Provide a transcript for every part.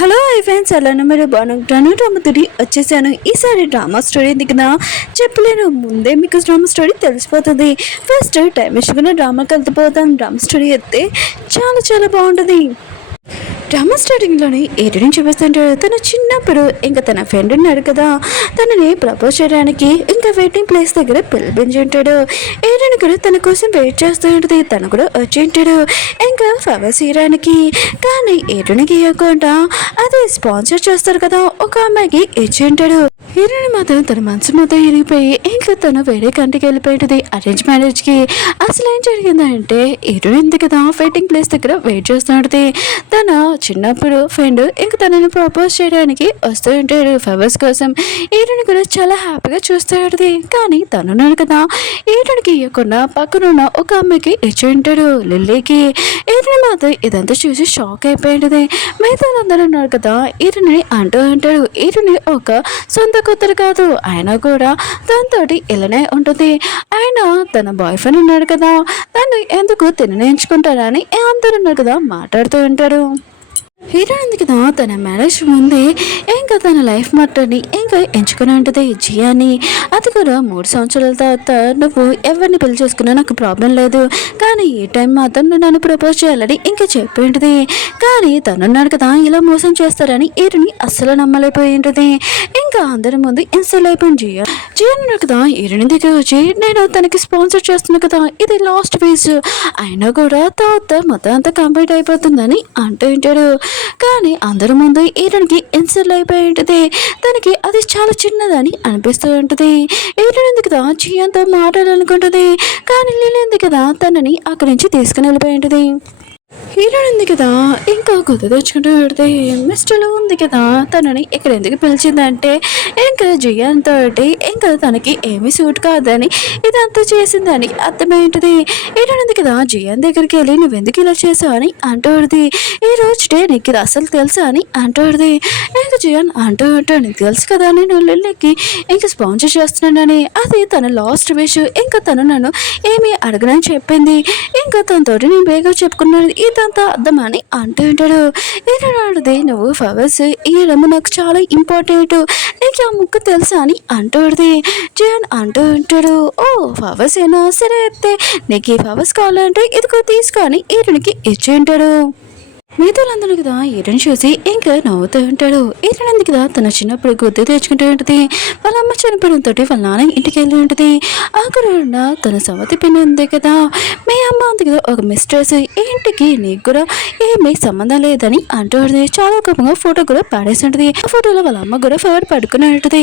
Hello friends, అలానే మీరు బాగుంటాను. డ్రామాతోటి వచ్చేసాను. ఈసారి డ్రామా స్టోరీ దిగిన చెప్పలేను, ముందే మీకు డ్రామా స్టోరీ తెలిసిపోతుంది. ఫస్ట్ టైం ఇష్టంగా డ్రామాకి వెళ్తే డ్రామా స్టోరీ అయితే చాలా చాలా బాగుంటుంది. డ్రామా స్టార్టింగ్లోని ఏడుని చూపిస్తుంటాడు. తన చిన్నప్పుడు ఇంకా తన ఫ్రెండ్ ఉన్నాడు కదా, తనని ప్రపోజ్ చేయడానికి ఇంకా వెయిటింగ్ ప్లేస్ దగ్గర పిలిపించి ఉంటాడు. ఏడుని కూడా తన కోసం వెయిట్ చేస్తూ ఉంటుంది. తను కూడా వచ్చి ఉంటాడు ఇంకా ఫ్లవర్స్ ఇయడానికి. కానీ ఏడునికి ఇవ్వకుండా అది స్పాన్సర్ చేస్తారు కదా ఒక అమ్మాయికి ఇచ్చి ఉంటాడు. హీరోని మాత్రం తన మనసు మొత్తం ఇరిగిపోయి ఇంకా తను వేరే కంటికి వెళ్ళిపోయింది అరేంజ్ మ్యారేజ్కి. అసలు ఏం జరిగిందంటే హీరోయిన్ ఉంది కదా వెయిటింగ్ ప్లేస్ దగ్గర వెయిట్ చేస్తున్నది. తన చిన్నప్పుడు ఫ్రెండ్ ఇంకా తనని ప్రపోజ్ చేయడానికి వస్తూ ఉంటాడు ఫ్లవర్స్ కోసం. హీరోని కూడా చాలా హ్యాపీగా చూస్తూ ఉంటుంది. కానీ తనున్నాడు కదా, హీరోనికి ఇవ్వకుండా పక్కనున్న ఒక అమ్మాయికి ఇచ్చి ఉంటాడు లిల్లీకి. హీరోని మాత్రం ఇదంతా చూసి షాక్ అయిపోయింది. మిగతా అందరూ ఉన్నారు కదా, హీరోని అంటూ ఉంటాడు హీరోని ఒక సొంత కూతురు కాదు, ఆయన కూడా దాంతో ఇలానే ఉంటుంది. ఆయన తన బాయ్ ఫ్రెండ్ ఉన్నాడు కదా, తను ఎందుకు తిననేయించుకుంటారని అందరూ ఉన్నారు కదా మాట్లాడుతూ ఉంటారు. హీరోయిన్ ఉంది కదా, తన మ్యారేజ్ ముందే ఇంకా తన లైఫ్ మాటని ఇంకా ఎంచుకుని ఉంటుంది జియాని. అది కూడా 3 సంవత్సరాల తర్వాత నువ్వు ఎవరిని పెళ్లి చేసుకున్నా నాకు ప్రాబ్లం లేదు, కానీ ఈ టైం మాత్రం నువ్వు నన్ను ప్రపోజ్ చేయాలని ఇంకా చెప్పి ఉంటుంది. కానీ తనున్నాడు కదా, ఇలా మోసం చేస్తారని హీరోని అస్సలు నమ్మలేకపోయి ఉంటుంది. ఇంకా అందరి ముందు ఇన్సల్ అయిపోయింది జియాన్ ఉన్నాడు కదా. హీరోయిన్ దగ్గర వచ్చి నేను తనకి స్పాన్సర్ చేస్తున్నా కదా, ఇది లాస్ట్ ఫేజ్ అయినా కూడా తర్వాత మొత్తం అంతా కంప్లీట్ అయిపోతుందని అంటూ ఉంటాడు. కానీ అందరి ముందు హీరోయిన్కి ఇన్సల్ట్ అయిపోయి ఉంటుంది. తనకి అది చాలా చిన్నదని అనిపిస్తూ ఉంటుంది. హీరోయిన్ ఉంది కదా జియాన్తో మాట్లాడాలనుకుంటుంది. కానీ లీలా ఉంది కదా తనని అక్కడి నుంచి తీసుకుని వెళ్ళిపోయి ఉంటుంది. హీరోయిన్ ఉంది కదా ఇంకా గుర్తు తెచ్చుకుంటూ పెడితే మిస్టర్ ఉంది కదా తనని ఇక్కడ ఎందుకు పిలిచిందంటే ఇంకా జియాన్ తోటి ఇంకా తనకి ఏమీ సూట్ కాదని ఇదంతా చేసిందని అర్థమైంటుంది. హీరోయిన్ ఉంది కదా జియాన్ దగ్గరికి వెళ్ళి నువ్వెందుకు ఇలా చేసావు అని అంటూడుది. ఈ రోజుటే నీకు ఇది అసలు తెలుసా అని అంటూడుది. ఇంకా జియాన్ అంటూ ఉంటాడు నీకు తెలుసు కదా నేను లిల్లీకి ఇంకా స్పాన్సర్ చేస్తున్నానని, అది తన లాస్ట్ విష్. ఇంకా తను నన్ను ఏమీ అడగనని చెప్పింది. ఇంకా తనతో నేను బేగా చెప్పుకున్నాను ఇదంతా అర్థమని అంటూ ఉంటాడు. ఏంటంటే నువ్వు ఫ్లవర్స్ ఇయ్యడము నాకు చాలా ఇంపార్టెంట్, నీకు ఆ ముక్క తెలుసా అని అంటూడుది. జయన్ అంటూ ఉంటాడు ఓ ఫ్లవర్స్ ఏనా సరే అయితే నీకు ఈ ఫ్లవర్స్ కావాలంటే ఇదిగో తీసుకొని ఈరునికి ఇచ్చి ఉంటాడు. మిగతాలందరూ కదా ఈరని చూసి ఇంకా నవ్వుతూ ఉంటాడు. ఈరనంది కదా తన చిన్నప్పుడు గుర్తు తెచ్చుకుంటూ ఉంటుంది. వాళ్ళ అమ్మ చనిపోవడంతో వాళ్ళ నాన్న ఇంటికి వెళ్ళి ఉంటుంది. అక్కడ తన సవతి పిన్ని ఉంది కదా, మీ అమ్మ ఉంది కదా ఒక మిస్ట్రెస్, ఇంటికి నీకు కూడా ఏమీ సంబంధం లేదని అంటూ ఉంటుంది. చాలా కోపంగా ఫోటో కూడా పాడేసి ఉంటుంది. ఆ ఫోటోలో వాళ్ళ అమ్మ కూడా ఫేవర్ పడుకుని ఉంటుంది.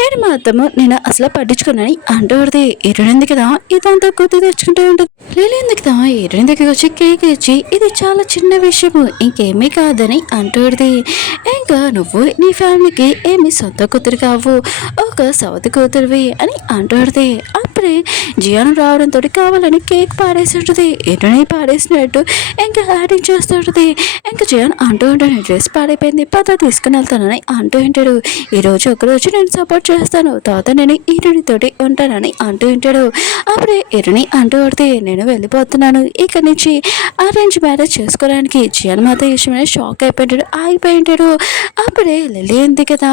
నేను మాత్రము నేను అసలు పట్టించుకున్నాని అంటూ ఉంటుంది. ఈరనంది కదా ఇదంతా గుర్తు తెచ్చుకుంటూ ఉంటుంది. లేలేదు కదా ఈరని దగ్గర వచ్చి కేక్ ఇచ్చి ఇది చాలా చిన్న విషయము ఇంకేమీ కాదని అంటూడిది. ఇంకా నువ్వు నీ ఫ్యామిలీకి ఏమి సొంత కూతురు కావు, ఒక సవతి కూతురువి అని అంటూడిది. అప్పుడే జియాన్ రావడంతో కావాలని కేక్ పాడేసి ఉంటుంది. ఎటుని పాడేసినట్టు ఇంకా యాడింగ్ చేస్తుంటుంది. ఇంకా జియాన్ అంటూ ఉంటాడు డ్రెస్ పాడైపోయింది పద తీసుకుని వెళ్తానని అంటూ ఉంటాడు. ఈరోజు ఒకరోజు నేను సపోర్ట్ చేస్తాను, తర్వాత నేను ఈరునితోటి ఉంటానని అంటూ ఉంటాడు. అప్పుడే ఎరుని అంటూ పడితే నేను వెళ్ళిపోతున్నాను ఇక్కడి నుంచి అరేంజ్ మ్యారేజ్ చేసుకోవడానికి. జియాన్ మాత్రం ఇష్టమైన షాక్ అయిపోయింటాడు, ఆగిపోయి ఉంటాడు. అప్పుడే లిల్లీ ఉంది కదా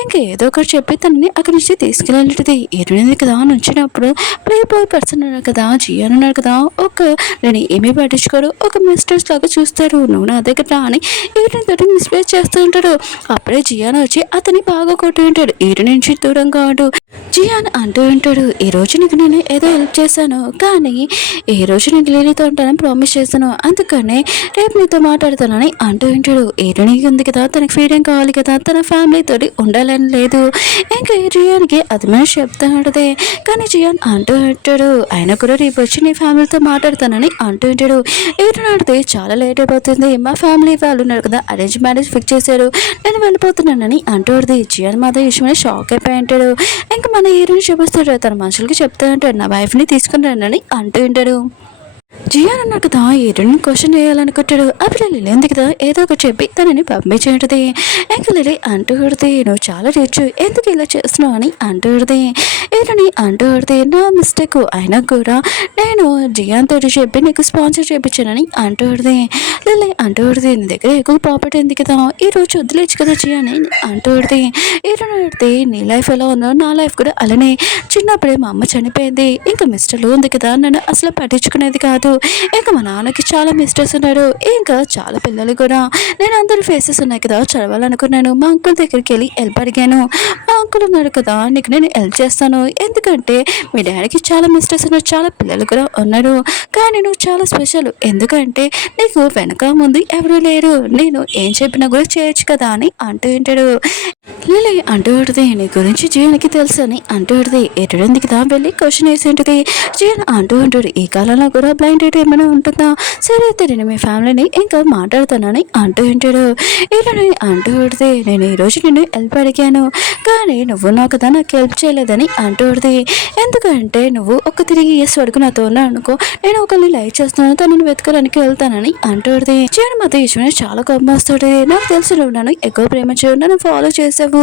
ఇంకా ఏదో ఒకటి చెప్పి తనని అక్కడి నుంచి తీసుకెళ్ళి ఎరునింది కదా నుంచినప్పుడు ప్లే బాయ్ పర్సన్ ఉన్నాడు కదా జియాన్ ఉన్నాడు కదా, ఒక నేను ఏమీ పట్టించుకోడు ఒక మిస్టర్స్ లాగా చూస్తాడు, నువ్వు నా దగ్గర అని ఈరునితోటి మిస్బిహేవ్ చేస్తూ ఉంటాడు. అప్పుడే జియాన్ వచ్చి అతని బాగా కొట్టి ఉంటాడు. ఈరు నుంచి దూరంగా ఉండు జియాన్ అంటూ ఉంటాడు ఈ రోజు నీకు నేను ఏదో హెల్ప్ చేశాను, కానీ ఈ రోజు నేను లిల్లీతో ఉంటానని ప్రామిస్ చేశాను, అందుకనే రేపు నీతో మాట్లాడతానని అంటూ ఉంటాడు. ఏరునికి ఉంది కదా తనకి ఫ్రీడమ్ కావాలి కదా, తన ఫ్యామిలీతో ఉండాలని లేదు. ఇంకా జియాన్కి అది మనం చెప్తా ఉంటుంది. కానీ జియాన్ అంటూ ఉంటాడు ఆయన కూడా రేపు వచ్చి నీ ఫ్యామిలీతో మాట్లాడతానని అంటూ ఉంటాడు. ఏరు నాడితే చాలా లేట్ అయిపోతుంది, మా ఫ్యామిలీ వాళ్ళు ఉన్నారు కదా అరేంజ్ మ్యారేజ్ ఫిక్స్ చేశారు, నేను వెళ్ళిపోతున్నానని అంటూది. జియాన్ మాత్రం విషయమే షాక్ అయిపోయి ఉంటాడు. ఇంకా మన హీరోని చూపిస్తాడు, తన మనుషులకి చెప్తా ఉంటాడు నా వైఫ్ని తీసుకుని రండి అని అంటూ ఉంటాడు. జియాన్ అన్నాడు కదా ఎరుని క్వశ్చన్ చేయాలనుకుంటాడు. అప్పుడు లిలీ ఉంది కదా ఏదో ఒకటి చెప్పి తనని పంపించేటది. ఇంకా లిలీ అంటూ కొడితే నువ్వు చాలా రిచ్ ఎందుకు ఇలా చేస్తున్నావు అని అంటూ కొడితే ఎరుని అంటూ కొడితే నా మిస్టేక్ అయినా కూడా నేను జియాన్ తోటి చెప్పి నీకు స్పాన్సర్ చేయించానని అంటూ కొడితే లిలీ అంటూ కొడితే నీ దగ్గర ఎక్కువ ప్రాపర్టీ ఉంది కదా ఈ రోజు వదిలేచ్చు కదా జియాని అంటూ కొడితే ఎరుని కొడితే నీ లైఫ్ ఎలా ఉందో నా లైఫ్ కూడా అలానే చిన్నప్పుడే మా అమ్మ చనిపోయింది. ఇంకా మిస్టర్ ఉంది కదా నన్ను అసలు పట్టించుకునేది కాదు. ఇంకా మా నాన్నకి చాలా మిస్టర్స్ ఉన్నారు. ఇంకా చాలా పిల్లలు కూడా నేను అందరి ఫేసెస్ ఉన్నాయి కదా చదవాలనుకున్నాను. మా అంకుల్ దగ్గరికి వెళ్ళి హెల్ప్ అడిగాను. మా అంకుల్ ఉన్నారు కదా నీకు నేను హెల్ప్ చేస్తాను ఎందుకంటే మీ డాడీకి చాలా మిస్టర్స్ ఉన్నారు చాలా పిల్లలు కూడా ఉన్నారు కానీ నువ్వు చాలా స్పెషల్ ఎందుకంటే నీకు వెనక ముందు ఎవరు లేరు నేను ఏం చెప్పినా కూడా చేయొచ్చు కదా అని అంటూ ఉంటాడు. లిలీ అంటూ ఉంటుంది నీ గురించి జీవన్కి తెలుసు అని అంటూ ఉంటుంది ఎటుడింది కదా వెళ్ళి క్వశ్చన్ వేసి ఉంటుంది. జీవన్ అంటూ ఉంటాడు ఈ కాలంలో కూడా బ్లైండ్ డేట్ ఏమైనా ఉంటుందా సరే అయితే నేను మీ ఫ్యామిలీని ఇంకా మాట్లాడుతానని అంటూ ఉంటాడు. ఇలాని అంటూ ఉంటుంది నేను ఈరోజు నిన్ను హెల్ప్ అడిగాను కానీ నువ్వు నాకు కదా నాకు హెల్ప్ చేయలేదని అంటూ ఉంటుంది ఎందుకంటే నువ్వు ఒక 3 years వరకు నాతో ఉన్నా అనుకో నేను ఒకరిని లైక్ చేస్తున్నాను తనని వెతకడానికి వెళ్తానని అంటూ ఉంటుంది. జీవన్ మాత్రం ఈశ్వరుని చాలా కోపం వస్తుంది నాకు తెలుసు నువ్వు నన్ను ఎక్కువ ప్రేమించావు నన్ను ఫాలో చేసావు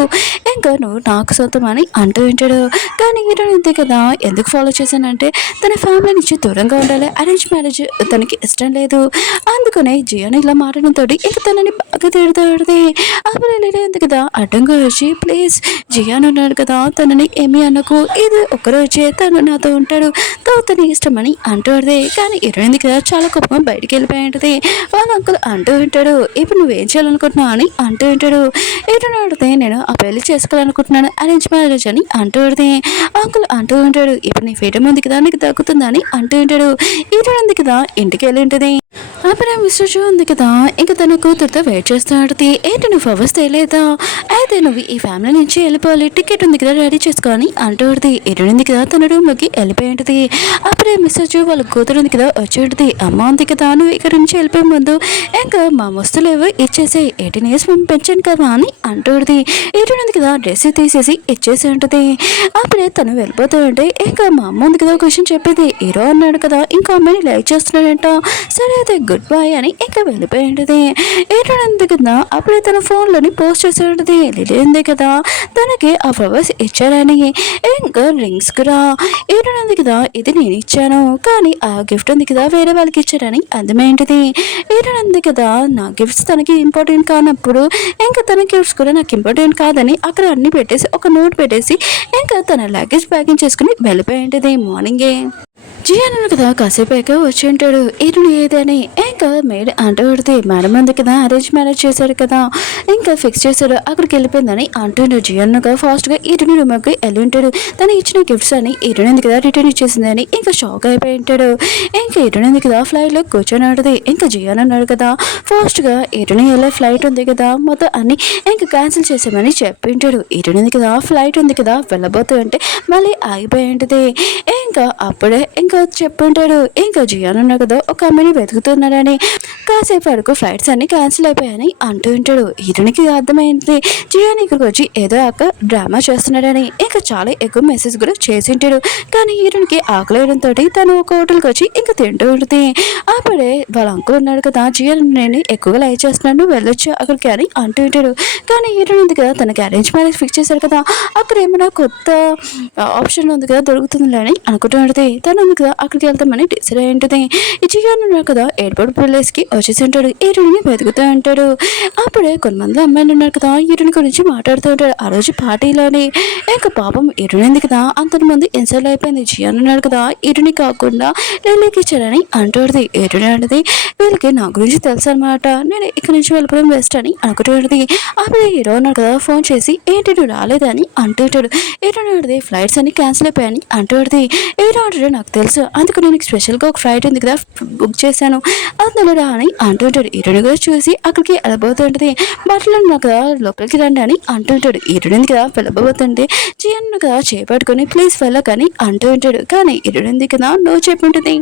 ఇంకా నువ్వు నాకు సొంతం అని అంటూ ఉంటాడు. కానీ హీరోయిన్ అంతే కదా ఎందుకు ఫాలో చేశానంటే తన ఫ్యామిలీ నుంచి దూరంగా ఉండాలి అరేంజ్ మ్యారేజ్ తనకి ఇష్టం లేదు అందుకనే జియాని ఇలా మాట్లాడంతో ఇంకా తనని బాగా తిడుతుంది. అప్పుడు లేదు కదా అడ్డంగా వచ్చి ప్లీజ్ జియాన్ ఉన్నాడు కదా తనని ఏమీ అనకు ఇది ఒక్కరోజే తను నాతో ఉంటాడు తన ఇష్టం అని అంటుంది. కానీ హీరోయిన్ కదా చాలా కోపంగా బయటికి వెళ్ళిపోయి ఉంటుంది. వాళ్ళ అంకుల్ అంటూ ఉంటాడు ఇప్పుడు నువ్వేం చేయాలనుకుంటున్నావు అని అంటూ ఉంటాడు. హీరోయిన్ అడిగితే నేను ఆ పెళ్లి చేసుకోవాలనుకుంటున్నాను అరేంజ్ మ్యారేజ్ అని అంటూ ఉంటుంది. అంకుల్ అంటూ ఉంటాడు ఇప్పుడు నీ ఫ్రీడమ్ ఉంది కదా నీకు దక్కుతుందని అంటూ ఉంటాడు. హీరోయిన్ ఉంది కదా ఇంటికి వెళ్ళి ఉంటుంది. అప్పుడు మిస్టర్ జో ఉంది కదా ఇంకా తన కూతురుతో వెయిట్ చేస్తూ ఉంటుంది. ఏంటి నువ్వు ఫవర్స్ తెలియదా అయితే నువ్వు ఈ ఫ్యామిలీ నుంచి వెళ్ళిపోవాలి టికెట్ ఉంది కదా రెడీ చేసుకొని అంటూ ఉంటుంది. ఎరుడింది కదా తన రూమ్లోకి వెళ్ళిపోయి ఉంటుంది. అప్పుడే మిస్టర్ జో వాళ్ళ కూతురు ఉంది కదా వచ్చి ఉంటుంది. అమ్మ ఉంది కదా నువ్వు ఇక్కడ నుంచి వెళ్ళిపోయే ముందు ఇంకా మా వస్తువులు ఏవో ఇచ్చేసి 18 years మేము పెంచాను కదా అని అంటూ ఉంటుంది. ఎరుడింది కదా డ్రెస్ తీసేసి ఇచ్చేసి ఉంటుంది. అప్పుడే తను వెళ్ళిపోతూ ఉంటే ఇంకా మా అమ్మ ఉంది కదా క్వశ్చన్ చెప్పేది హీరో అన్నాడు కదా ఇంకా అమ్మాయిని లైక్ చేస్తున్నాడంట సరే అయితే గుడ్ బై అని ఇంకా వెళ్ళిపోయి ఉంటుంది. ఏంటంటే కదా అప్పుడే తన ఫోన్లోని పోస్ట్ చేసి ఉంటుంది లిలీ ఉంది కదా తనకి ఆ ఫ్లవర్స్ ఇచ్చారని ఇంకా రింగ్స్ కూడా ఏంటంటే కదా ఇది నేను ఇచ్చాను కానీ ఆ గిఫ్ట్ ఉంది కదా వేరే వాళ్ళకి ఇచ్చారని అర్థమేంటిది. ఏంటంటే కదా నా గిఫ్ట్స్ తనకి ఇంపార్టెంట్ కానప్పుడు ఇంకా తన గిఫ్ట్స్ కూడా నాకు ఇంపార్టెంట్ కాదని అక్కడ అన్ని పెట్టేసి ఒక నోట్ పెట్టేసి ఇంకా తన లగేజ్ ప్యాకింగ్ చేసుకుని వెళ్ళిపోయి ఉంటుంది. మార్నింగే జియాన్ కదా కాసేపాక వచ్చి ఉంటాడు ఇరుని ఏదని ఇంకా మేడ అంటూ కొడితే మేడం ఉంది కదా అరేంజ్ మ్యారేజ్ చేశాడు కదా ఇంకా ఫిక్స్ చేశాడు అక్కడికి వెళ్ళిపోయిందని అంటుంటాడు. జియాన్గా ఫాస్ట్గా ఇరుని రూమ్కి వెళ్ళి ఉంటాడు. తను ఇచ్చిన గిఫ్ట్స్ అని ఇరుని ఉంది కదా రిటర్న్ ఇచ్చేసిందని ఇంకా షాక్ అయిపోయి ఉంటాడు. ఇంకా ఇరుని ఉంది కదా ఫ్లైట్లో కూర్చొని ఆడుతుంది. ఇంకా జియాన్ అన్నాడు కదా ఫాస్ట్గా ఇరుని వెళ్ళే ఫ్లైట్ ఉంది కదా మొత్తం అన్ని ఇంకా క్యాన్సిల్ చేసామని చెప్పి ఉంటాడు. ఇరుని ఉంది కదా ఫ్లైట్ ఉంది కదా వెళ్ళబోతూ అంటే మళ్ళీ ఆగిపోయి ఉంటుంది. ఇంకా అప్పుడే ఇంకా చెప్పుంటాడు ఇంకా జియాన్ ఉన్నా కదా ఒక అమ్మాయిని వెతుకుతున్నాడని కాసేపు వరకు ఫ్లైట్స్ అన్ని క్యాన్సిల్ అయిపోయాయని అంటూ ఉంటాడు. హీరోనికి అర్థమైంది జియాన్ ఇక్కడికి వచ్చి ఏదో ఒక డ్రామా చేస్తున్నాడని ఇంకా చాలా ఎక్కువ మెసేజ్ కూడా చేసి ఉంటాడు. కానీ హీరోనికి ఆకలేయడంతో తను ఒక హోటల్కి వచ్చి ఇంకా తింటూ ఉంటుంది. అప్పుడే వాళ్ళ అంకుల్ ఉన్నాడు కదా జియాన్ నేను ఎక్కువగా లైక్ చేస్తున్నాను వెళ్ళొచ్చు అక్కడికి అని అంటూ ఉంటాడు. కానీ హీరోయిన్ ఉంది కదా తనకి అరేంజ్ మ్యారేజ్ ఫిక్స్ చేశారు కదా అక్కడ ఏమైనా కొత్త ఆప్షన్ ఉంది కదా దొరుకుతుంది అని అనుకుంటూ ఉంటుంది. తను ఉంది కదా అక్కడికి వెళ్తామని డిసైడ్ అయి ఉంటుంది. ఈ జియాన్ ఉన్నాడు కదా ఎయిర్పోర్ట్ ప్లేస్కి వచ్చేసి ఉంటాడు. హీరోయిన్ని వెతుకుతూ ఉంటాడు. అప్పుడే కొంతమంది అమ్మాయిలు ఉన్నారు కదా హీరోయిన్ గురించి మాట్లాడుతూ ఉంటాడు. ఆ రోజు పార్టీలోని ఇంకా పాపం హీరోయిన్ ఉంది కదా అంతకుముందు ఇన్సల్ట్ అయిపోయింది. జియాన్ ఉన్నాడు కదా హీరోయిన్ కాకుండా లిలీకి ఇచ్చారని అంటుంది. హీరోయిన్ అనేది వీళ్ళకి నా గురించి తెలుసు అనమాట నేను ఇక్కడ నుంచి వెళ్ళిపోవడం బెస్ట్ అని అనుకుంటుంది. అప్పుడే హీరో ఉన్నాడు కదా ఫోన్ చేసి ఏంటి నువ్వు రాలేదని అంటుంటాడు. హీరోయిన్ అనేది ఫ్లైట్స్ అన్ని క్యాన్సిల్ అయిపోయాయని అంటుంది. హీరో అంటాడు నాకు తెలుసు అందుకు నేను స్పెషల్గా ఒక ఫ్లైట్ ఉంది కదా బుక్ చేశాను అందులో రా అని అంటుంటాడు. హీరోయిన్ కూడా చూసి అక్కడికి వెళ్ళబోతుంటుంది. బట్టలు నాకు కదా లోపలికి రండి అని అంటుంటాడు. హీరోయిన్ కదా వెళ్ళబోతుంటే జియాన్ కదా చేపట్టుకొని ప్లీజ్ వెళ్ళకని అంటూ ఉంటాడు. కానీ హీరోయిన్ కదా నో చెప్పుంటుంది.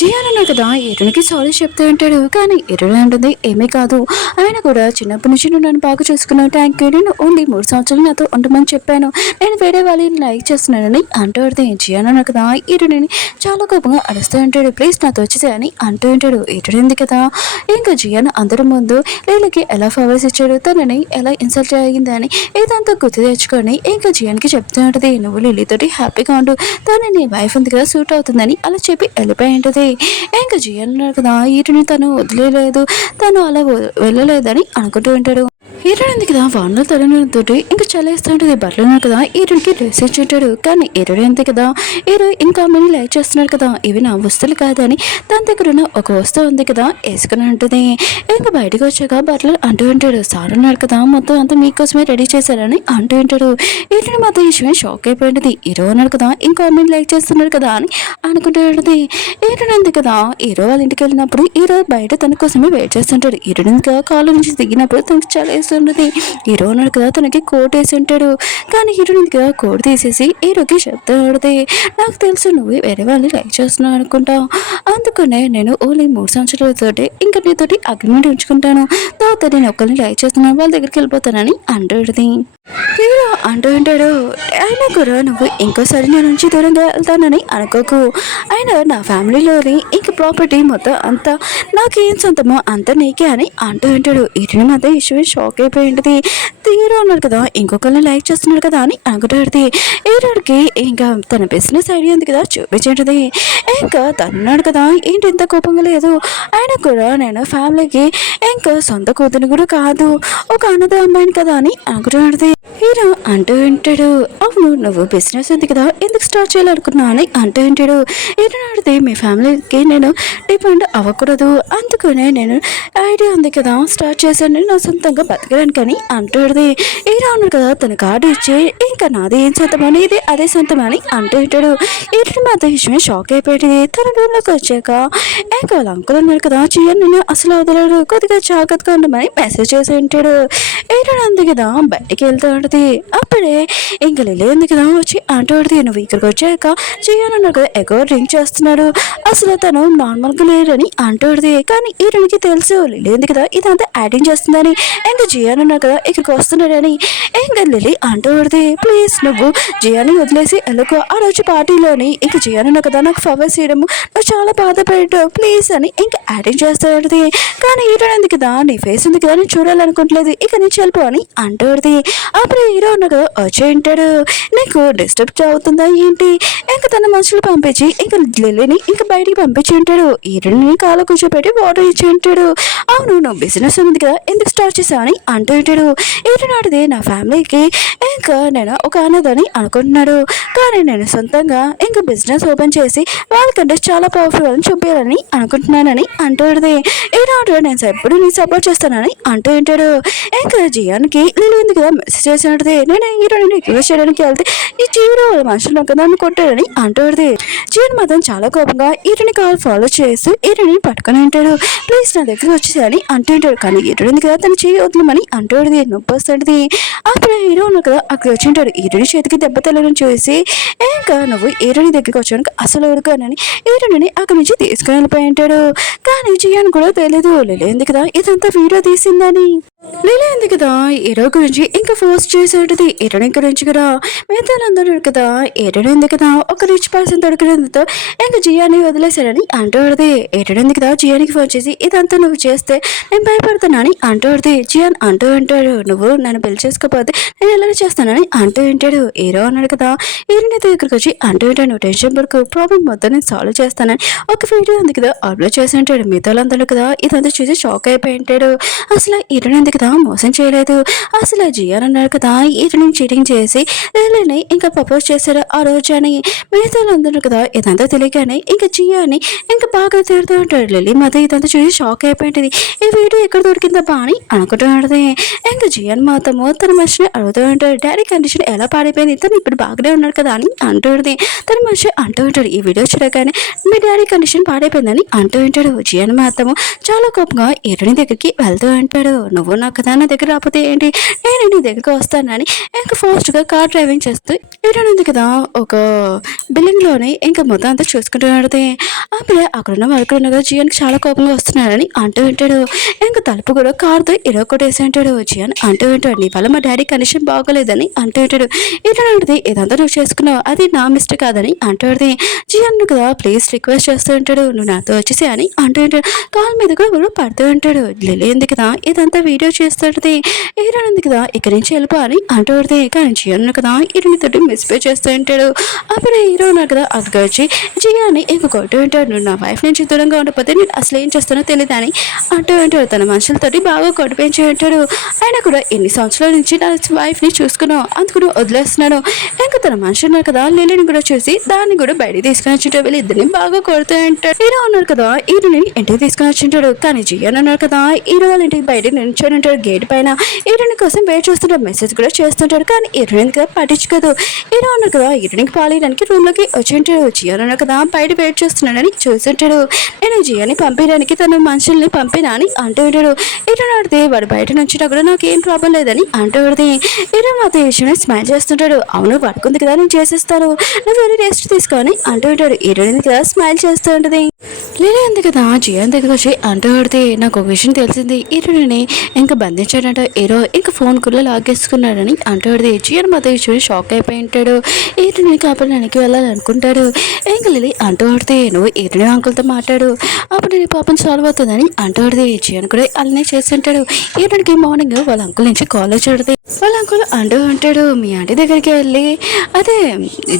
జియాన్ అన్నాడు కదా హీరోయిన్కి సారీ చెప్తూ ఉంటాడు. కానీ హీరోయిన్ అంటుంది ఏమీ కాదు ఆయన కూడా చిన్నప్పటి నుంచి నువ్వు నన్ను బాగా చూసుకున్నావు థ్యాంక్ యూ నేను ఓన్లీ 3 సంవత్సరాలు నాతో ఉండమని చెప్పాను నేను వేరే వాళ్ళని లైక్ చేస్తున్నానని అంటుంది. జియాన్ అన్నాడు కదా హీరోయిన్ చాలా కోపంగా అరుస్తూ ఉంటాడు. ప్లీజ్ నాతో వచ్చేసే అని అంటూ ఉంటాడు. ఏటడింది కదా ఇంకా జియాన్ అందరి ముందు లీలకి ఎలా ఫవర్స్ ఇచ్చాడు, తనని ఎలా ఇన్సల్ట్ అయ్యింది అని ఇదంతా గుర్తు తెచ్చుకొని ఇంకా జియాన్కి చెప్తూ ఉంటుంది. నువ్వు లిలీతోటి హ్యాపీగా ఉండు, తను నీ వైఫ్ ఉంది కదా సూట్ అవుతుందని అలా చెప్పి వెళ్ళిపోయి ఉంటుంది. ఇంకా జియాన్ ఉన్నాడు కదా వీటిని తను వదిలేదు, తను అలా వెళ్ళలేదని అనుకుంటూ ఉంటాడు. హీరో ఉంది కదా వానలో తొలగినతో ఇంకా చల్లేస్తూ ఉంటుంది. బట్టలు ఉన్నాడు కదా హీరోకి డ్రెస్ ఇచ్చి ఉంటాడు. కానీ హీరో ఉంది కదా హీరో ఇంకా అమ్మని లైక్ చేస్తున్నాడు కదా, ఇవి నా వస్తువులు కాదని తన దగ్గర ఉన్న ఒక వస్తువు ఉంది కదా వేసుకుని ఉంటుంది. ఇంకా బయటకు వచ్చాక బట్టలు అంటూ ఉంటాడు. సార్ ఉన్నాడు కదా మొత్తం అంతా మీకోసమే రెడీ చేశారని అంటూ ఉంటాడు. హీరోని మాత్రం ఈ విషయం షాక్ అయిపోయింది. హీరో ఉన్నాడు కదా ఇంకో అమ్మని లైక్ చేస్తున్నాడు కదా అని అనుకుంటూ ఉంటుంది. హీరో ఉంది కదా హీరో వాళ్ళ ఇంటికి వెళ్ళినప్పుడు హీరో బయట తన కోసమే వెయిట్ చేస్తుంటాడు. హీరో ఇంకా కాలు నుంచి దిగినప్పుడు తనకి చాలా వేస్తుంటుంది. హీరో ఉన్నాడు కదా తనకి కోట్ వేసి ఉంటాడు. కానీ హీరోయిన్ కదా కోట్ తీసేసి హీరోకి చెప్తాడు, నాకు తెలుసు నువ్వు వేరే వాళ్ళని లైక్ చేస్తున్నావు అనుకుంటా, అందుకనే నేను ఓన్లీ 3 సంవత్సరాలతోటి ఇంకా నీతోటి అగ్రిమెంట్ ఉంచుకుంటాను, తర్వాత నేను ఒక్కరిని లైక్ చేస్తున్నాను వాళ్ళ దగ్గరికి వెళ్ళిపోతానని అంటుంది. హీరో అంటూ ఉంటాడు, అయినా కూడా నువ్వు ఇంకోసారి నేను నుంచి దూరంగా వెళ్తానని అనుకోకు, అయినా నా ఫ్యామిలీలోని ఇంక ప్రాపర్టీ మొత్తం అంతా నాకేం సొంతమో అంత నీకే అని అంటూ ఉంటాడు. ఇటుని మాత్రం ఇష్యూ షాక్ అయిపోయి ఉంటుంది. హీరో అన్నాడు కదా ఇంకొకరిని లైక్ చేస్తున్నాడు కదా అని అనుకుంటుంది. హీరోడికి ఇంకా తన బిజినెస్ ఐడియా ఉంది కదా చూపించేది. ఇంకా తన్నాడు కదా ఏంటి ఇంత కోపంగా లేదు, అయినా కూడా నేను ఫ్యామిలీకి ఇంకా సొంత కూతురు కూడా కాదు, ఒక అన్నద అమ్మాయిని కదా అని అనుకుంటున్నది. హీరో అంటూ ఉంటాడు, అవును నువ్వు బిజినెస్ ఉంది కదా ఎందుకు స్టార్ట్ చేయాలనుకున్నా అని అంటూ ఉంటాడు. హీరో అడిగితే మీ ఫ్యామిలీకి నేను డిపెండ్ అవ్వకూడదు, అందుకనే నేను ఐడియా ఉంది కదా స్టార్ట్ చేశాను నా సొంతంగా బతకడానికి అని అంటాడు. హీరో అన్నాడు కదా తన కార్డు ఇచ్చి ఇంకా నాది ఏం సొంతమని ఇది అదే సొంతమని అంటూ ఉంటాడు. హీరో మాత్రం విషయమే షాక్ అయిపోయింది. తన రూమ్లోకి వచ్చాక ఇంకా వాళ్ళ అంకుల్ అన్నాడు కదా చేయను నేను అసలు వదలడు, కొద్దిగా జాగ్రత్తగా ఉండమని మెసేజ్ చేసి ఉంటాడు. హీరో అంది కదా బయటికి వెళ్తూ ఉంటుంది. అప్పుడే ఇంకా లిలీ ఉంది కదా వచ్చి అంటుంది, నువ్వు ఇక్కడికి వచ్చాక చేయను కదా ఎక్కువ డ్రింక్ చేస్తున్నాడు, అసలు తను నార్మల్గా లేరని అంటుంది. కానీ హీరోనికి తెలుసు లిలీ ఉంది కదా ఇదంతా యాక్టింగ్ చేస్తుందని, ఇంకా జియాన్ ఉన్నారు కదా ఇక్కడికి వస్తున్నాడని. ఇంకా లిలీ అంటుంది, ప్లీజ్ నువ్వు జియాని వదిలేసి వెళ్ళకో, ఆ రోజు పార్టీలోని ఇంకా జియాన్ ఉన్నా కదా నాకు ఫవర్స్ చేయడము నువ్వు చాలా బాధపడ్డావు ప్లీజ్ అని ఇంకా యాక్టింగ్ చేస్తాడు. కానీ హీరో ఉంది కదా నీ ఫేస్ ఉంది కదా నేను చూడాలనుకోవట్లేదు ఇక నుంచి వెళ్ళిపో అని అంటుంది. అప్పుడు హీరో ఉన్న కదా వచ్చి ఉంటాడు, నీకు డిస్టర్బ్ అవుతుందా ఏంటి, ఇంకా తన మనుషులు పంపించి ఇంకా లిల్లీని ఇంకా బయటికి పంపించి ఉంటాడు. హీరోని కాలు కూర్చోబెట్టి వాటర్ ఇచ్చి ఉంటాడు. అవును నువ్వు బిజినెస్ ఉంది కదా ఎందుకు స్టార్ట్ చేసావు అని అంటూ ఉంటాడు. హీరో నాటిది నా ఫ్యామిలీకి ఇంకా నేను ఒక అన్నదని అనుకుంటున్నాడు, కానీ నేను సొంతంగా ఇంకా బిజినెస్ ఓపెన్ చేసి వాళ్ళకంటే చాలా పవర్ఫుల్ అని చూపించాలని అనుకుంటున్నానని అంటుంది. హీరో నేను ఎప్పుడు నీ సపోర్ట్ చేస్తానని అంటూ ఉంటాడు. ఇంకా జియాన్కి లిలీ ఉంది కదా మెసేజ్ చేసి ఉంటుంది, నేను హీరోని రిక్వెస్ట్ చేయడానికి వెళ్తే ఈ హీరో మనుషులు కదా నన్ను కొట్టాడని అంటుంది. జియాన్ మాత్రం చాలా కోపంగా హీరోని కాల్ ఫాలో చేస్తూ హీరోని పట్టుకొని ఉంటాడు. ప్లీజ్ నా దగ్గర వచ్చేసని అంటుంటాడు. కానీ హీరో ఉంది కదా తను చేయి వదలమని అంటుంది, నొప్పి వస్తుంది. అప్పుడు హీరో ఉన్నాడు కదా అక్కడ వచ్చి ఉంటాడు. హీరోని చేతికి దెబ్బ తల్లని చూసి ఇంకా నువ్వు హీరోని దగ్గరికి వచ్చానికి అసలు ఊరుకోనని హీరోని అక్కడి నుంచి తీసుకుని వెళ్ళిపోయి ఉంటాడు. కానీ జియాన్ కూడా తెలియదు లిలీ ఉంది కదా ఇదంతా వీడియో తీసిందని. లిలీ ఉంది కదా హీరో గురించి ఇంకా ఫోర్స్ చేసేది. హీరోని గురించి కూడా మిగతాలందరూ కదా హీరోని ఉంది కదా ఒక రిచ్ పర్సన్ దొరికినందుతో ఇంకా జియాని వదిలేశాడని అంటుంది. హీరోని ఉంది కదా జియానికి ఫోన్ చేసి ఇదంతా నువ్వు చేస్తే నేను భయపడతానని అంటుంది. జియాన్ అంటూ ఉంటాడు, నువ్వు నన్ను పెళ్లి చేసుకోకపోతే నేను ఎలా చేస్తానని అంటూ ఉంటాడు. హీరో అన్నాడు కదా హీరోని దగ్గరికి వచ్చి అంటూ ఉంటాడు, నువ్వు టెన్షన్ పడుకు ప్రాబ్లం మొత్తం నేను సాల్వ్ చేస్తానని ఒక వీడియో ఉంది కదా అప్లోడ్ చేసి ఉంటాడు. మిగతాలందరూ కదా ఇదంతా చూసి షాక్ అయిపోయి ఉంటాడు. అసలు హీరోని ఉంది కదా మోసం చేయలేదు, అసలు జియాన్ అన్నాడు కదా హీరోని చీటింగ్ చేసి లిలీని ఇంకా ప్రపోజ్ చేశారు ఆ రోజు అని. మిగతాలందరూ కదా ఇదంతా తెలియగానే ఇంకా జియాని ఇంకా బాగా తిడుతూ ఉంటాడు. లిలీ మాత్రం ఇదంతా చూసి షాక్ అయిపోయింది. ఈ వీడియో ఎక్కడ దొరికిందబ్బా అని అనుకుంటున్నది. ఇంకా జియాన్ మాత్రము తన మనిషిని అడుగుతూ ఉంటాడు, డాడీ కండిషన్ ఎలా పాడైపోయింది, తను ఇప్పుడు బాగానే ఉన్నాడు కదా అని అంటుంది. తన మనిషి అంటూ ఉంటాడు, ఈ వీడియో చూడగానే మీ డాడీ కండిషన్ పాడైపోయిందని అంటూ ఉంటాడు. జియాన్ మాత్రము చాలా కోపంగా హీరోని దగ్గరికి వెళ్తూ ఉంటాడు, నువ్వు ఉన్నావు కదా, నా దగ్గర రాకపోతే ఏంటి, నేను నీ దగ్గరికి వస్తానని ఇంకా ఫాస్ట్గా కార్ డ్రైవింగ్ చేస్తూ హీరోయిన్ ఉంది కదా ఒక బిల్డింగ్లోనే ఇంకా మొత్తం అంతా చూసుకుంటున్నాడు. అప్పుడే అక్కడున్న వరకున్న కదా జియాన్కి చాలా కోపంగా వస్తున్నాడని అంటూ వింటాడు. ఇంకా తలుపు కూడా కారుతో కొట్టేసి అంటాడు. జియాన్ అంటూ వింటాడు, నీ వల్ల మా డాడీ కండిషన్ బాగోలేదని అంటూ వింటాడు. ఇతడు ఇదంతా నువ్వు చేసుకున్నావు, అది నా మిస్టేక్ కాదని అంటూ జియాన్ కదా ప్లీజ్ రిక్వెస్ట్ చేస్తూ ఉంటాడు, నువ్వు నాతో వచ్చేసి అని అంటూ ఉంటాడు. కాల్ మీద కూడా పడుతూ ఉంటాడు. లిలీ ఉంది కదా ఇదంతా వీడియో చేస్తుంటది. హీరోయిన్ ఉంది కదా ఇక్కడి నుంచి వెళ్ళిపో అని అంటూ పడితే కానీ జియాన్ కదా హీరోయిన్ తోటి మిస్పే చేస్తూ ఉంటాడు. అప్పుడు హీరో కదా అక్కడికి వచ్చి జియాని ఇంక కొట్టు ఉంటాడు, నువ్వు నా వైఫ్ నుంచి దూరంగా ఉండకపోతే నేను అసలు ఏం చేస్తానో తెలియదు అని అంటూ ఉంటాడు. తన మనుషులతోటి బాగా కొట్టిపించి ఉంటాడు. ఆయన కూడా ఎన్ని సంవత్సరాల నుంచి నా వైఫ్ని చూసుకున్నావు, అందుకు వదిలేస్తున్నాడు. ఇంకా తన మనుషులు కదా లిలీని కూడా చూసి దాన్ని కూడా బయటికి తీసుకుని వచ్చింటాడు. వీళ్ళు ఇద్దరిని బాగా కొడుతూ ఉంటాడు. హీరో ఉన్నారు కదా హీరోని ఇంటికి తీసుకుని వచ్చింటాడు. కానీ జియాన్ ఉన్నారు కదా హీరో వాళ్ళ ఇంటికి బయటకు నిల్చొని ఉంటాడు గేట్ పైన. హీరోని కోసం వెయిట్ చేస్తుంటాడు, మెసేజ్ కూడా చేస్తుంటాడు. కానీ హీరోయిన్ కదా పట్టించుకోదు. హీరో ఉన్నారు కదా హీరోయిన్కి పాలేయడానికి రూమ్లోకి వచ్చి ఉంటాడు. జియాన్ ఉన్నారు కదా బయట వెయిట్ చేస్తున్నాడని చూస్తుంటాడు. నేను జియాని పంపించడానికి తన మనుషుల్ని పంపినా అని అంటూ ఉంటాడు. హీరో ఆడితే వాడు బయట నుంచి కూడా నాకు ఏం ప్రాబ్లం లేదని అంటూ పడితే హీరో మాతో విషయం స్మైల్ చేస్తుంటాడు. అవును పడుకుంది కదా నేను చేసేస్తాను, నువ్వు వెళ్ళి రెస్ట్ తీసుకొని అంటూ ఉంటాడు. హీరోయిన్ కదా స్మైల్ చేస్తూ ఉంటుంది. లిలీ ఉంది కదా జియాన్ దగ్గర వచ్చి అంటూ పడితే నాకు ఒక విషయం తెలిసింది, హీరోని ఇంకా బంధించాడంట హీరో, ఇంకా ఫోన్ కూడా లాగేసుకున్నాడని అంటూ పడితే జియాన్ మాతో విషయం షాక్ అయిపోయి ఉంటాడు. హీరోని కాపాడడానికి వెళ్ళాలనుకుంటాడు. ఇంకా లిలీ అంటూ పడితే నువ్వు హీరోని అంకుల్తో మాట్లాడు, అప్పుడు నీ పాపం సాల్వ్ అవుతుందని అంటూ పడితే జియాన్ కూడా అలానే చేస్తుంటాడు. హీరోకి మార్నింగ్ వాళ్ళ అంకుల్ నుంచి కాల్ వచ్చి వాళ్ళ అంకుల్ అంటూ ఉంటాడు, మీ ఆంటీ దగ్గరికి వెళ్ళి అదే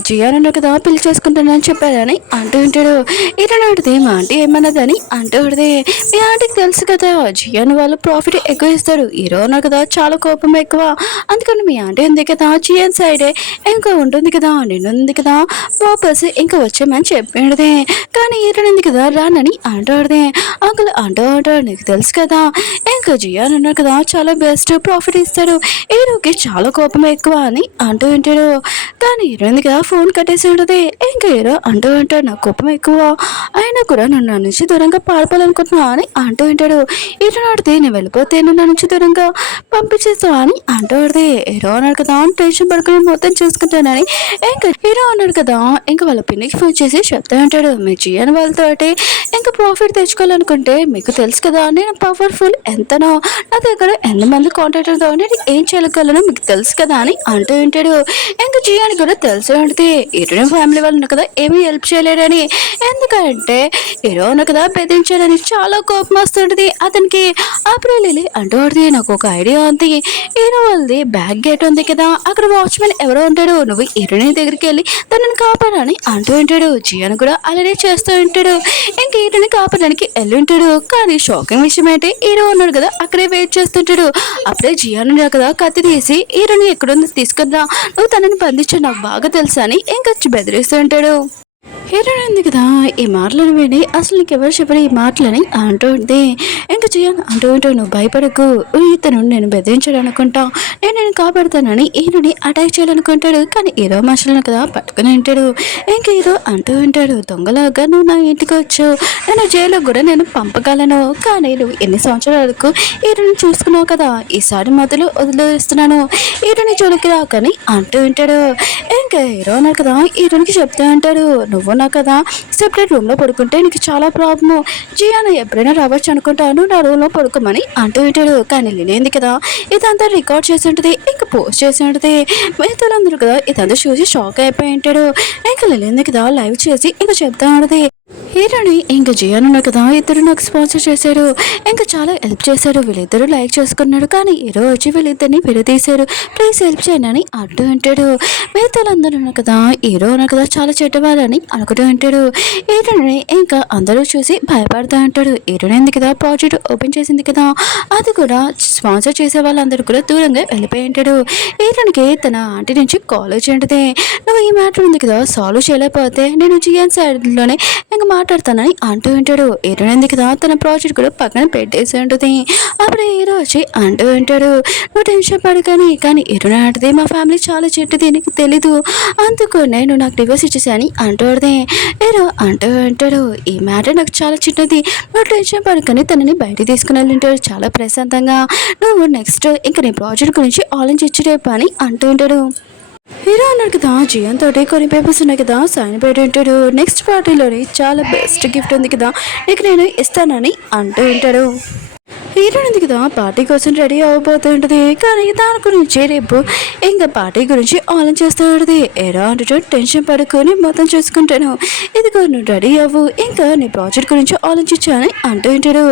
జియాన్ అన్నారు కదా పెళ్లి చేసుకుంటానని చెప్పారని అంటూ ఉంటాడు. హీరోని అడితే మా ఆంటీ ఏమన్నదని అంటూ ఉంటుంది. మీ ఆంటీకి తెలుసు కదా జియాన్ వాళ్ళు ప్రాఫిట్ ఎక్కువ ఇస్తారు, హీరో అన్నారు కదా చాలా కోపం ఎక్కువ, అందుకని మీ ఆంటీ ఉంది కదా జియాన్ సైడే ఇంకా ఉంటుంది కదా నేను ఉంది కదా వాపస్ ఇంకా వచ్చామని చెప్పిండదే. కానీ హీరోని ఉంది కదా రానని అంటూ ఉంటుంది. అంకుల్ అంటూ ఉంటాడు, నీకు తెలుసు కదా ఇంకా జియాన్ అన్నారు కదా చాలా బెస్ట్ ప్రాఫిట్ ఇస్తాడు, హీరోకి చాలా కోపం ఎక్కువ అని అంటూ ఉంటాడు. కానీ హీరోయిన్ కదా ఫోన్ కట్టేసి ఉంటుంది. ఇంకా హీరో అంటూ ఉంటాడు నాకు కోపం ఎక్కువ అయినా కూడా నన్ను నా నుంచి దూరంగా పారిపోవాలనుకుంటున్నా అని అంటూ ఉంటాడు. హీరో ఆడితే నేను వెళ్ళిపోతే నువ్వు నా నుంచి దూరంగా పంపించేస్తావా అని అంటూ ఆడితే హీరో అన్నాడు కదా టెన్షన్ పడుకుని మొత్తం చూసుకుంటానని ఇంకా హీరో అన్నాడు కదా ఇంకా వాళ్ళ పిన్నికి ఫోన్ చేసి చెప్తా ఉంటాడు, మీ జియాన్ వాళ్ళతోటి ఇంకా ప్రాఫిట్ తెచ్చుకోవాలనుకుంటే మీకు తెలుసు కదా నేను పవర్ఫుల్ ఎంతనో, నా దగ్గర ఎంతమంది కాంట్రాక్టర్తో నేను ఏం చేయగలను మీకు తెలుసు కదా అని అంటూ ఉంటాడు. ఇంకా జియాన్ కూడా తెలిసి ఉంటుంది హీరో ఫ్యామిలీ వాళ్ళు ఉన్నారు కదా ఏమీ హెల్ప్ చేయలేరని, ఎందుకంటే హీరో ఉన్నారు కదా బెదిరించాడని చాలా కోపం వస్తుంటుంది అతనికి. అప్పుడు లిలీ అంటూ ఉంటుంది నాకు ఒక ఐడియా ఉంది, హీరో వాళ్ళది బ్యాక్ గేట్ ఉంది కదా అక్కడ వాచ్మెన్ ఎవరో ఉంటాడు, నువ్వు హీరోని దగ్గరికి వెళ్ళి తనని కాపాడని అంటూ ఉంటాడు. జియాన్ కూడా అలానే చేస్తూ ఉంటాడు. ఇంకా హీరోని కాపాడడానికి వెళ్ళి ఉంటాడు. కానీ షాకింగ్ విషయం ఏంటి హీరో ఉన్నాడు కదా అక్కడే వెయిట్ చేస్తుంటాడు. అప్పుడే జియాన్ ఉన్నాడు కదా కత్తి తీసి హీరోని ఎక్కడుందో తీసుకురా, నువ్వు తనని బంధించు నాకు బాగా తెలుసా అని ఇంకా బెదిరిస్తూ ఉంటాడు. హీరోయిన్ ఉంది కదా ఈ మాటలను విని అసలు నీకు ఎవరు చెప్పరు ఈ మాటలని అంటూ ఉంటుంది. ఇంకా జియాన్ అంటూ ఉంటావు నువ్వు భయపడకు, ఇతను నేను బెదిరించాడు అనుకుంటా, నేను కాపాడుతానని హీరోని అటాక్ చేయాలనుకుంటాడు. కానీ హీరో మనుషులను కదా పట్టుకుని ఉంటాడు. ఇంకా హీరో అంటూ ఉంటాడు దొంగలాగా నువ్వు నా ఇంటికి వచ్చావు, నేను జైల్లో కూడా నేను పంపగలను, కానీ నువ్వు ఎన్ని సంవత్సరాలకు హీరోని చూసుకున్నావు కదా ఈసారి మొదలు వదిలేస్తున్నాను, హీరోని జోలికి రాకని అంటూ ఉంటాడు. ఇంకా హీరో అన్నారు కదా హీరోనికి చెప్తా అంటారు నువ్వు నా కదా సెపరేట్ రూమ్లో పడుకుంటే నీకు చాలా ప్రాబ్లము, జియాన్ ఎప్పుడైనా రావచ్చు అనుకుంటాను నా రూమ్లో పడుకోమని అంటూ ఉంటాడు. కానీ లేనింది కదా ఇదంతా రికార్డ్ చేసి ఉంటుంది ఇంకా పోస్ట్ చేసి ఉంటుంది. మిగతాలందరూ కదా ఇదంతా చూసి షాక్ అయిపోయి ఉంటాడు. ఇంకా లేనింది కదా లైవ్ చేసి ఇంకా చెప్తా ఉంటుంది హీరోని ఇంకా జియాన్ ఉన్నారు కదా ఇద్దరు నాకు స్పాన్సర్ చేశారు, ఇంకా చాలా హెల్ప్ చేశారు, వీళ్ళిద్దరూ లైక్ చేసుకున్నాడు. కానీ హీరో వచ్చి వీళ్ళిద్దరిని విడదీశారు, ప్లీజ్ హెల్ప్ చేయను అని అంటూ ఉంటాడు. మిగతాలందరూ ఉన్నారు కదా హీరో ఉన్నారు కదా చాలా చెడ్డవారని అనుకుంటూ ఉంటాడు. హీరోని ఇంకా అందరూ చూసి భయపడుతూ ఉంటాడు. హీరోని ఎందుకు కదా ప్రాజెక్ట్ ఓపెన్ చేసింది కదా అది కూడా స్పాన్సర్ చేసే వాళ్ళందరూ కూడా దూరంగా వెళ్ళిపోయి ఉంటాడు. హీరోనికి తన ఆంటీ నుంచి కాల్ వచ్చి ఉంటుంది, నువ్వు ఈ మ్యాటర్ ఉంది కదా సాల్వ్ చేయలేకపోతే నేను జియాన్ సైడ్లోనే ఇంకా మాట్లాడతానని అంటూ ఉంటాడు. హీరోయిన్ కదా తన ప్రాజెక్ట్ కూడా పక్కన పెట్టేసి ఉంటుంది. అప్పుడు హీరో వచ్చి అంటూ ఉంటాడు, నువ్వు టెన్షన్ పడకని. కానీ హీరోయిన్ అంటది, మా ఫ్యామిలీ చాలా చెట్టుది నీకు తెలీదు, అందుకనే నువ్వు నాకు డివోర్స్ ఇచ్చేసాని అంటూ హీరో అంటూ ఉంటాడు, ఈ మ్యాటర్ నాకు చాలా చిన్నది, నువ్వు టెన్షన్ పడకని తనని బయటికి తీసుకుని వెళ్ళింటాడు చాలా ప్రశాంతంగా. నువ్వు నెక్స్ట్ ఇంకా నీ ప్రాజెక్ట్ గురించి ఆలోచించరేపు అని అంటూ ఉంటాడు. హీరో అన్నాడు కదా, జియాన్ తోటి కొన్ని పేపర్స్ ఉన్నాయి కదా సైన్ పెట్టి ఉంటాడు. నెక్స్ట్ పార్టీలోని చాలా బెస్ట్ గిఫ్ట్ ఉంది కదా నీకు నేను ఇస్తానని అంటూ ఉంటాడు. హీరోయిన్ ఉంది కదా పార్టీ కోసం రెడీ అవ్వబోతుంటుంది. కానీ దాని గురించి రేపు ఇంకా పార్టీ గురించి ఆలోచిస్తూ ఉంటుంది. ఎలా అంటూ టెన్షన్ పడుకొని మొత్తం చూసుకుంటాను, ఇదిగో నువ్వు రెడీ అవ్వు, ఇంకా నీ ప్రాజెక్ట్ గురించి ఆలోచించాలని అంటూ ఉంటాడు.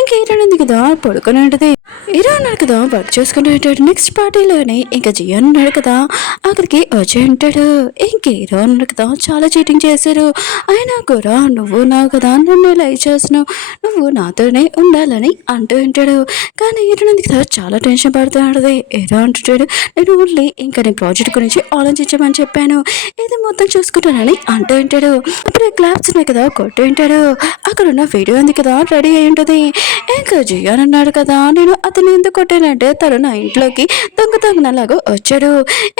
ఇంకా హీరోయిన్ ఉంది కదా పడుకొని ఉంటుంది. హీరో అన్నాడు కదా వర్క్ చేసుకుంటూ ఉంటాడు. నెక్స్ట్ పార్టీలోనే ఇంకా జియాన్ ఉన్నాడు కదా అక్కడికి వచ్చి ఉంటాడు. ఇంక హీరో అన్నాడు కదా చాలా చీటింగ్ చేశారు, అయినా కూడా నువ్వు నావు కదా నన్ను లైక్ చేస్తున్నావు, నువ్వు నాతోనే ఉండాలని అంటూ ఉంటాడు. కానీ హీరోయిన్ కదా చాలా టెన్షన్ పడుతూ ఉంటుంది. హీరో అంటుంటాడు, నేను ఓన్లీ ఇంకా నీ ప్రాజెక్ట్ గురించి ఆలోచించమని చెప్పాను, ఇది మొత్తం చూసుకుంటానని అంటూ ఉంటాడు. అప్పుడు క్లాప్స్ ఉన్నాయి కదా కొట్టు ఉంటాడు. అక్కడ ఉన్న వీడియో ఉంది కదా రెడీ అయి ఉంటుంది. ఇంకా జియాన్ అన్నాడు కదా, నేను అతను ఎందుకు కొట్టానంటే తను నా ఇంట్లోకి దొంగతనంలాగా వచ్చాడు,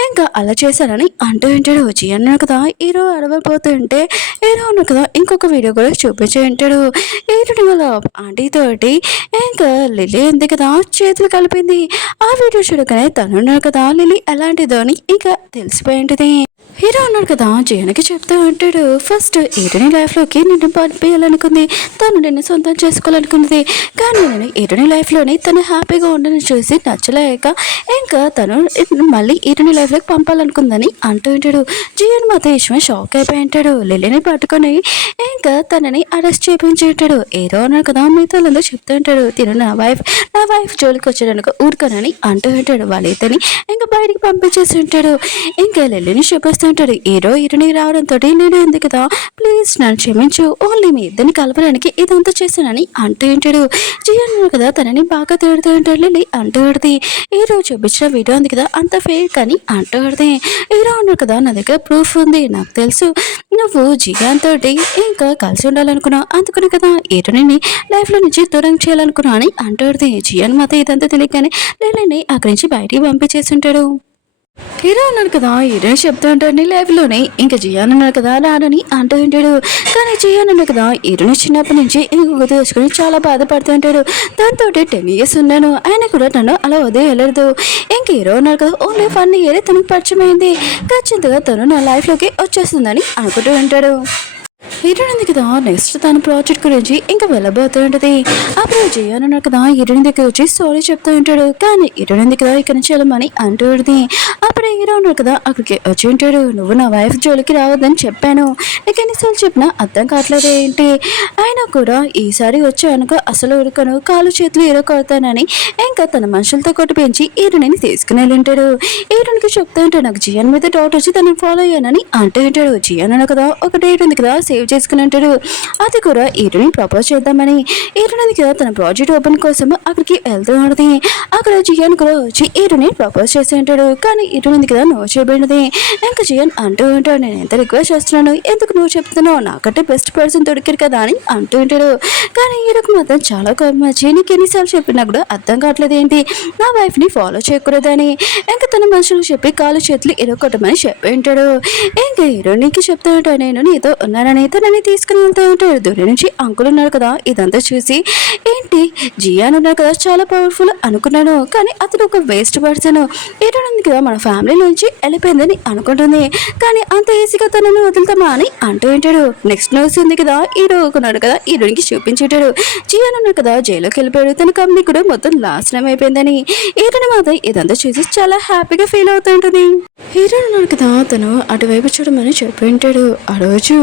ఇంకా అలా చేశానని అంటూ ఉంటాడు. జియాన్ అన్నాడు కదా హీరో అడవపోతుంటే హీరో అన్నాడు కదా ఇంకొక వీడియో కూడా చూపించి ఉంటాడు. హీరోని వాళ్ళ ఆంటీ తోటి ఇంకా లిల్లీ ఉంది కదా చేతులు కలిపింది. ఆ వీడియో చూడగానే తను ఉన్నాడు కదా లిల్లీ ఎలాంటిదో అని ఇంకా తెలిసిపోయి ఉంటుంది. హీరో అన్నాడు కదా జియాన్కి చెప్తూ ఉంటాడు, ఫస్ట్ హీరోని లైఫ్లోకి నిన్ను పంపించాలనుకుంది, తను నిన్ను సొంతం చేసుకోవాలనుకుంది, కానీ నేను హీరోని లైఫ్లోని తను హ్యాపీగా ఉండని చూసి నచ్చలేక ఇంకా తను మళ్ళీ హీరోని లైఫ్లోకి పంపాలనుకుందని అంటూ ఉంటాడు. జియాన్ మాత్రం ఇష్టమే షాక్ అయిపోయి ఉంటాడు. లిల్లీని పట్టుకొని ఇంకా తనని అరెస్ట్ చేయించి ఉంటాడు. హీరో అన్నాడు కదా మిగతా వాళ్ళందరూ చెప్తూ ఉంటాడు, తిను నా వైఫ్ జోలికి వచ్చాడనుకో ఊరుకోనని అంటూ ఉంటాడు. వాళ్ళిద్దరిని ఇంకా బయటికి పంపించేసి ఉంటాడు. ఇంకా లిల్లీని చూపిస్తూ ఉంటాడు. హీరోని రావడంతో నేను ఉంది కదా ప్లీజ్ నన్ను క్షమించు, ఓన్లీ మీ ఇద్దరిని కలపడానికి ఇదంతా చేశానని అంటూ ఉంటాడు. జియాన్ కదా తనని బాగా తిడుతూ ఉంటాడు. లిల్లీ అంటూ ఉంటుంది, హీరో చూపించిన వీడియో ఉంది కదా అంత ఫేక్ అని అంటూ ఉంటుంది. హీరో అన్నాడు కదా నా దగ్గర ప్రూఫ్ ఉంది, నాకు తెలుసు నువ్వు జియాన్ తోటి ఇంకా కలిసి ఉండాలనుకున్నావు, అందుకుని కదా హీరోని లైఫ్లో నుంచి దూరం చేయాలనుకున్నావు అని అంటూ ఉంటుంది. జియాన్ మాత్రం ఇదంతా తెలియగానే లిల్లీని అక్కడి నుంచి బయటికి పంపించేసి ఉంటాడు. హీరో అన్నాడు కదా హీరోయిన్ చెప్తూ ఉంటాడు నీ లైఫ్లోనే ఇంకా జియాన్ అన్నాడు కదా రానని అంటూ ఉంటాడు. కానీ జియాన్ అన్నాడు కదా హీరోని చిన్నప్పటి నుంచి ఇంకొక తెలుసుకుని చాలా బాధపడుతూ ఉంటాడు. దాంతో 10 years ఉన్నాను, ఆయన కూడా నన్ను అలా వదిలేయలేదు. ఇంక హీరో అన్నాడు కదా ఓన్లీ 1 year తనకు పరిచయం అయింది, ఖచ్చితంగా తను నా లైఫ్లోకి వచ్చేస్తుందని అనుకుంటూ ఉంటాడు. హీరోయిన్ ఉంది కదా నెక్స్ట్ తన ప్రాజెక్ట్ గురించి ఇంకా వెళ్ళబోతూ ఉంటుంది. అప్పుడు జియాన్ అన్నాడు కదా హీరోయిన్ దగ్గర వచ్చి సారీ చెప్తూ ఉంటాడు. కానీ హీరోయిన్ ఉంది కదా ఇక్కడ నుంచి వెళ్ళమని అంటూ ఉంటుంది. అప్పుడు హీరో ఉన్నాడు కదా అక్కడికి వచ్చి ఉంటాడు, నువ్వు నా వైఫ్ జోలికి రావద్దని చెప్పాను, నీకు ఎన్నిసార్లు చెప్పినా అర్థం కావట్లేదు ఏంటి, అయినా కూడా ఈసారి వచ్చానుకో అసలు ఉరకను, కాలు చేతులు ఇరకొడతానని ఇంకా తన మనుషులతో కొట్టి పెంచి హీరోయిన్ తీసుకుని వెళ్ళి ఉంటాడు. హీరోయిన్కి చెప్తూ ఉంటాడు నాకు జియాన్ మీద డౌట్ వచ్చి తనని ఫాలో అయ్యానని అంటూ ఉంటాడు. జియాన్ అన్నాడు కదా ఒక డేట్ ఉంది కదా సేవ్ చేసుకుని ఉంటాడు, అది కూడా హీరోని ప్రపోజ్ చేద్దామని. హీరోయిన్ కదా తన ప్రాజెక్ట్ ఓపెన్ కోసం అక్కడికి వెళ్తూ ఉంటుంది. అక్కడ జియాన్ కూడా వచ్చి హీరోని ప్రపోజ్ చేసి ఉంటాడు. కానీ హీరోయిన్ కదా నువ్వు చేయబడినది. ఇంకా జియాన్ అంటూ ఉంటాడు నేను ఎంత రిక్వెస్ట్ చేస్తున్నాను, ఎందుకు నువ్వు చెప్తున్నావు, నాకంటే బెస్ట్ పర్సన్ దొరికారు కదా అని అంటూ ఉంటాడు. కానీ హీరోకి మాత్రం చాలా కోపం వచ్చి నీకు ఎన్నిసార్లు చెప్పినా కూడా అర్థం కావట్లేదు ఏంటి, నా వైఫ్ని ఫాలో చేయకూడదని ఇంకా తన మనుషులకు చెప్పి కాలు చేతులు ఇరగొట్టమని చెప్పి ఉంటాడు. ఇంకా హీరోయిన్కి చెప్తూ ఉంటాడు నేను నీతో ఉన్నానని తనని తీసుకుని వెళ్తూ ఉంటాడు. దూరం నుంచి అంకుల్ ఉన్నాడు కదా ఇదంతా చూసి ఏంటి జియాన్ ఉన్నాడు కదా చాలా పవర్ఫుల్ అనుకున్నాను, కానీ అతను ఒక వేస్ట్ పర్సన్, హీరోయిన్ కదా మన ఫ్యామిలీ నుంచి వెళ్ళిపోయిందని అనుకుంటుంది, కానీ అంత ఈజీగా తనని వదులుతామా అని అంటూ ఉంటాడు. నెక్స్ట్ న్యూస్ ఉంది కదా హీరో ఉన్నాడు కదా హీరోయిన్కి చూపించేటాడు. జియాన్ ఉన్నాడు కదా జైల్లోకి వెళ్ళిపోయాడు, తన కంపెనీ కూడా మొత్తం నాశనం అయిపోయిందని. హీరోని మాత్రం ఇదంతా చూసి చాలా హ్యాపీగా ఫీల్ అవుతూ ఉంటుంది. హీరో ఉన్నాడు కదా తను అటువైపు చూడమని చెప్పి ఉంటాడు. ఆ రోజు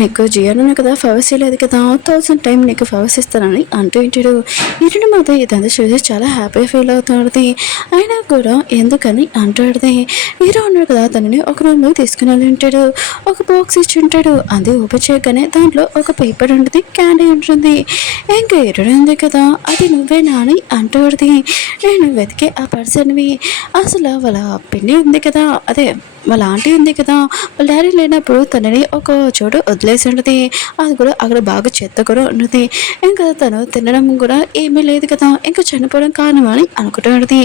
నీకు జియాన్ ఉన్నాడు కదా ఫవర్స్ లేదు కదా 1000 టైం నీకు ఫవర్స్ ఇస్తానని అంటూ ఉంటాడు. హీరోని మాత్రం ఇదంతా చూసి చాలా హ్యాపీగా ఫీల్ అవుతుంది. అయినా కూడా ఎందుకని అంటాడు. హీరో ఉన్నాడు కదా తనని ఒక రూమ్లో తీసుకుని వెళ్ళి ఉంటాడు. ఒక బాక్స్ ఇచ్చి ఉంటాడు, అది ఓపెన్ చేయగానే దాంట్లో ఒక పేపర్ ఉంటుంది, క్యాండీ ఉంటుంది. ఇంకా హీరో ఉంది కదా అది నువ్వేనా అని అంటాడు. నేను వెతికే ఆ పర్సన్వి, అసలు వాళ్ళ పిండి ఉంది కదా అదే వాళ్ళ ఆంటీ ఉంది కదా, వాళ్ళ డాడీ లేనప్పుడు తనని ఒక చోటు వదిలేసి ఉంటుంది. అది కూడా అక్కడ బాగా చెత్త కూడా ఉంటుంది. ఇంకా తను తినడం కూడా ఏమీ లేదు కదా, ఇంకా చనిపోవడం కారణం అని అనుకుంటున్నది.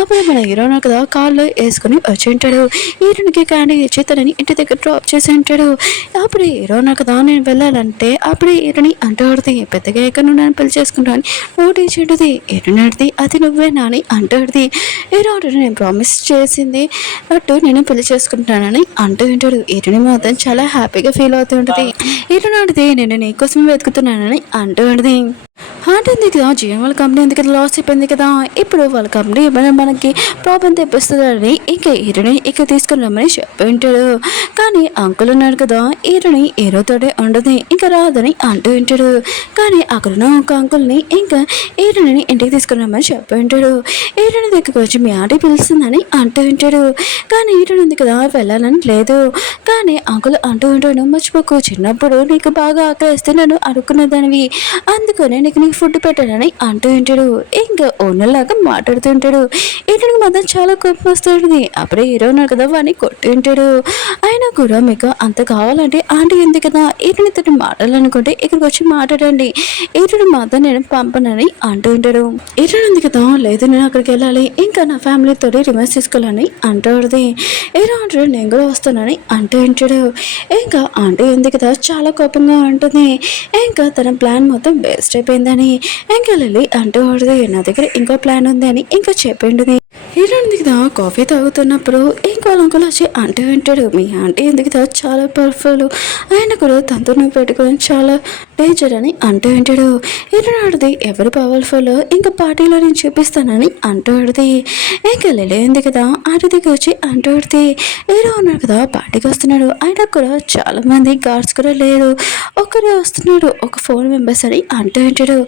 అప్పుడు మన హీరో కదా కాళ్ళు వేసుకుని వచ్చి ఉంటాడు. హీరోనికి క్యాండీ ఇచ్చి తనని ఇంటి దగ్గర డ్రాప్ చేసి ఉంటాడు. అప్పుడు హీరో కదా నేను వెళ్ళాలంటే అప్పుడు హీరోని అంటాడుది, పెద్దగా ఎక్కడ నుండి నన్ను పెళ్లి చేసుకుంటాను నోటి ఇచ్చింటుంది. హీరోని అడిది అది నువ్వే నాని అంటాడుది. హీరో అంటాడు నేను ప్రామిస్ చేసింది అట్టు నేను పెళ్లి చేసుకుంటానని అంటూ ఉంటాడు. హీరోని మాత్రం చాలా హ్యాపీగా ఫీల్ అవుతూ ఉంటుంది. హీరోని అడిది నేను నీకోసమే వెతుకుతున్నానని అంటూ ఉంటుంది. అంటుంది కదా జియో వాళ్ళ కంపెనీ ఉంది కదా లాస్ అయిపోయింది కదా, ఇప్పుడు వాళ్ళ కంపెనీ ఏమైనా మనకి ప్రాబ్లం తెప్పిస్తుందని ఇంకా హీరోని ఇక్కడ తీసుకుని రమ్మని చెప్పి ఉంటాడు. కానీ అంకుల్ ఉన్నాడు కదా, హీరోని హీరోతోటే ఉండదు ఇంకా రాదని అంటూ ఉంటాడు. కానీ అక్కడున్న ఒక అంకుల్ని ఇంకా హీరోని ఇంటికి తీసుకుని రమ్మని చెప్పి ఉంటాడు. హీరోని దగ్గరికి వచ్చి మీ ఆంటీ పిలుస్తుందని అంటూ ఉంటాడు. కానీ హీరోని ఉంది కదా వెళ్ళాలని లేదు. కానీ అంకుల్ అంటూ ఉంటాడు మర్చిపోకు చిన్నప్పుడు నీకు బాగా ఆకలిస్తే నన్ను అడుక్కునేదానివి, అందుకనే నీకు ఫుడ్ పెట్టానని అంటూ ఉంటాడు. ఇంకా ఓనర్లాగా మాట్లాడుతుంటాడు. హీరోకి మాత్రం చాలా కోపం వస్తుంది. అప్పుడే హీరో ఉన్నాడు కదా వాడిని కొట్టి ఉంటాడు. అయినా కూడా మీకు అంత కావాలంటే ఆంటీ ఉంది కదా హీరోని తను మాట్లాడాలనుకుంటే ఇక్కడికి వచ్చి మాట్లాడండి, హీరోని మాత్రం నేను పంపనని అంటూ ఉంటాడు. హీరో ఉంది కదా లేదు నేను అక్కడికి వెళ్ళాలి ఇంకా నా ఫ్యామిలీతో రివర్స్ తీసుకోవాలని అంటాడుది. హీరో అంటాడు నేను కూడా వస్తానని అంటూ ఉంటాడు. ఇంకా ఆంటీ ఉంది కదా చాలా కోపంగా ఉంటుంది. ఇంకా తన ప్లాన్ మొత్తం వేస్ట్ అయిపోయిందని ఇంకా వెళ్ళి అంటూ ఉంటుంది నా దగ్గర ఇంకో ప్లాన్ ఉంది అని ఇంకా చెప్పిండుది. హీరో ఎందుకు కాఫీ తాగుతున్నప్పుడు ఇంకో అంకుల్ వచ్చి అంటూ ఉంటాడు మీ ఆంటీ ఎందుకు చాలా పవర్ఫుల్, ఆయన కూడా తనతో నువ్వు పెట్టుకోవడం చాలా డేంజర్ అని అంటూ ఉంటాడు. హీరో ఆడిది ఎవరు పవర్ఫుల్ ఇంకా పార్టీలో నేను చూపిస్తానని అంటూ ఆడిది. ఇంకా లేలేదు కదా ఆడి దగ్గర వచ్చి అంటూ ఆడితే హీరో ఉన్నాడు కదా పార్టీకి వస్తున్నాడు. ఆయన కూడా చాలా మంది గార్డ్స్ కూడా లేరు, ఒక్కరే వస్తున్నాడు ఒక 4 మెంబర్స్ అని అంటూ ఉంటాడు.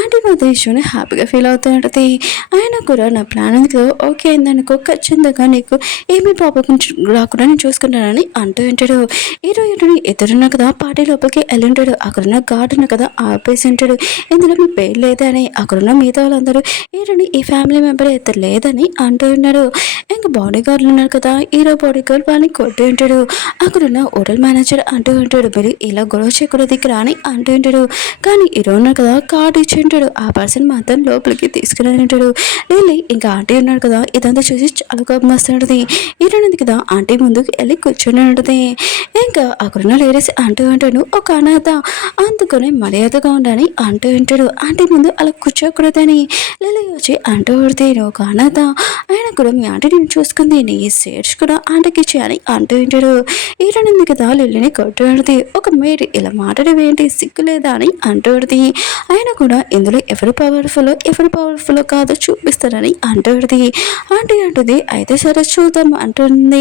ఆంటీ మాత్రం ఇష్యూని హ్యాపీగా ఫీల్ అవుతూ ఉంటుంది. ఆయన కూడా నా ప్లాన్ ఉంది కదా ఓకే అయిందనుకో ఖచ్చితంగా నీకు ఏమీ ప్రాబ్లం రాకుండా నేను చూసుకుంటానని అంటూ ఉంటాడు. హీరోయిన్ ఎదురున్నా కదా పార్టీ లోపలికి వెళ్ళి ఉంటాడు. అక్కడున్న గార్డును కదా ఆపేసి ఉంటాడు. ఇందులో మీ పేరు లేదని అక్కడున్న మిగతా వాళ్ళందరూ హీరోని ఈ ఫ్యామిలీ మెంబర్ అయితే లేదని అంటూ ఉన్నారు. ఇంకా బాడీ గార్డులు ఉన్నారు కదా హీరో బాడీ గార్డ్ వాళ్ళని కొట్టి ఉంటాడు. అక్కడున్న హోటల్ మేనేజర్ అంటూ ఉంటాడు మీరు ఇలా గొడవ చేయకూడదు ఇక్కడ అని అంటూ ఉంటాడు. కానీ హీరో ఉన్నారు కదా కార్డు ఇచ్చి ఉంటాడు. ఆ పర్సన్ మాత్రం లోపలికి తీసుకుని ఉంటాడు. లిల్లీ ఇంకా ఆంటీ ఉన్నాడు కదా ఇదంతా చూసి చాలా కోపం వస్తుంటుంది. హీరోయిన్ కదా ఆంటీ ముందుకు వెళ్ళి కూర్చొని ఉంటుంది. ఇంకా అక్కడున్న లేడీస్ అంటూ ఉంటాడు ఒక అనాథ అందుకని మర్యాదగా ఉండని అంటూ ఉంటాడు. ఆంటీ ముందు అలా కూర్చోకూడదని లిల్లీ వచ్చి అంటూ పడితే ఒక అనాథ ఆయన కూడా మీ ఆంటీ నేను చూసుకుంది నీ షేర్స్ కూడా ఆంటీకి ఇచ్చేయని అంటూ ఉంటాడు. హీరోయిన్ కదా లిల్లీని కొట్టుడితే ఒక మేడ్ ఇలా మాట్లాడేవి ఏంటి సిగ్గు లేదా అని అంటూ పడితే ఆయన కూడా ఇందులో ఎవరు పవర్ఫుల్ కాదో చూపిస్తారని అంటుంది. ఆంటీ అంటుంది అయితే సరే చూద్దాం అంటుంది.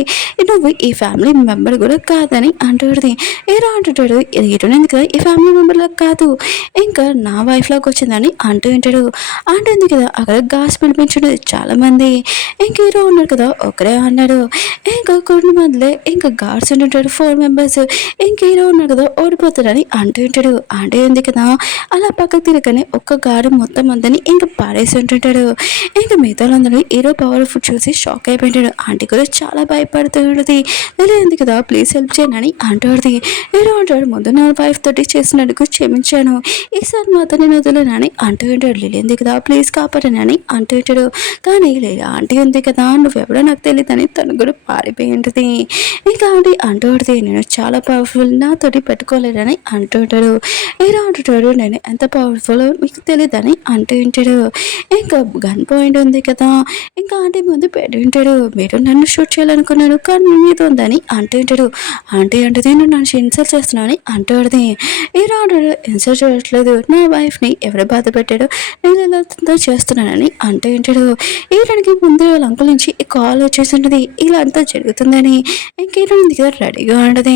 నువ్వు ఈ ఫ్యామిలీ మెంబర్ కూడా కాదని అంటుంది. హీరో అంటుంటాడు హీరోయిన్ కదా ఈ ఫ్యామిలీ మెంబర్లా కాదు ఇంకా నా వైఫ్ లాగా వచ్చిందని అంటూ ఉంటాడు. అంటుంది కదా అక్కడ గాస్ పిలిపించడు చాలా మంది. ఇంక హీరో ఉన్నాడు కదా ఒకరే అన్నాడు. ఇంకా కొన్ని మందిలే ఇంకా గార్డ్స్ ఉంటుంటాడు 4 మెంబర్స్. ఇంక హీరో ఉన్నాడు కదా ఓడిపోతాడని అంటూ ఉంటాడు. ఆంటీ ఉంది కదా అలా పక్కకు తిరగని ఒక్క గాడు మొత్తం అందని ఇంకా పాడేసి ఉంటుంటాడు. ఇంకా మిగతా వాళ్ళందరూ హీరో పవర్ఫుల్ చూసి షాక్ అయిపోయింటాడు. ఆంటీ కూడా చాలా భయపడుతూ ఉంటుంది. తెలియదు కదా ప్లీజ్ హెల్ప్ చేయనని అంటుంది. హీరో అంటాడు ముందు నా వైఫ్ తోటి చేసినందుకు క్షమించాను, ఈసారి మాత్రం నేను వదలనని అంటూ ఉంటాడు. లిలింది కదా ప్లీజ్ కాపాడనని అంటూ ఉంటాడు. కానీ ఆంటీ ఉంది కదా నువ్వెవడో నాకు తెలియదని తను కూడా పారిపోయి ఉంటుంది. ఇంకా ఆంటీ అంటూ ఉంటుంది నేను చాలా పవర్ఫుల్ నాతోటి పెట్టుకోలేదని అంటూ ఉంటాడు. హీరో అంటుంటాడు నేను ఎంత పవర్ఫుల్ మీకు తెలియదని అంటూ ఉంటాడు. ఇంకా గన్ పాయింట్ ఉంది కదా ఇంకా ఆంటీ ముందు పెట్టి ఉంటాడు. మీరు నన్ను షూట్ చేయాలనుకున్నాను కానీ మీ మీద ఉందని అంటూ ఉంటాడు. ఆంటీ అంటుంది నువ్వు నన్ను ఇన్సల్ట్ చేస్తున్నానని అంటుంది. హీరో అంటాడు ఇన్సల్ట్ చేయట్లేదు నా వైఫ్ని ఎవరు బాధ పెట్టాడో నేను ఇలా చేస్తున్నానని అంటూ ఉంటాడు. హీరోకి ముందు వాళ్ళ అంకుల్ నుంచి కాల్ వచ్చేసి ఉంటుంది ఇలా అంతా జరుగుతుందని. ఇంక హీరో దగ్గర రెడీగా ఉండదు.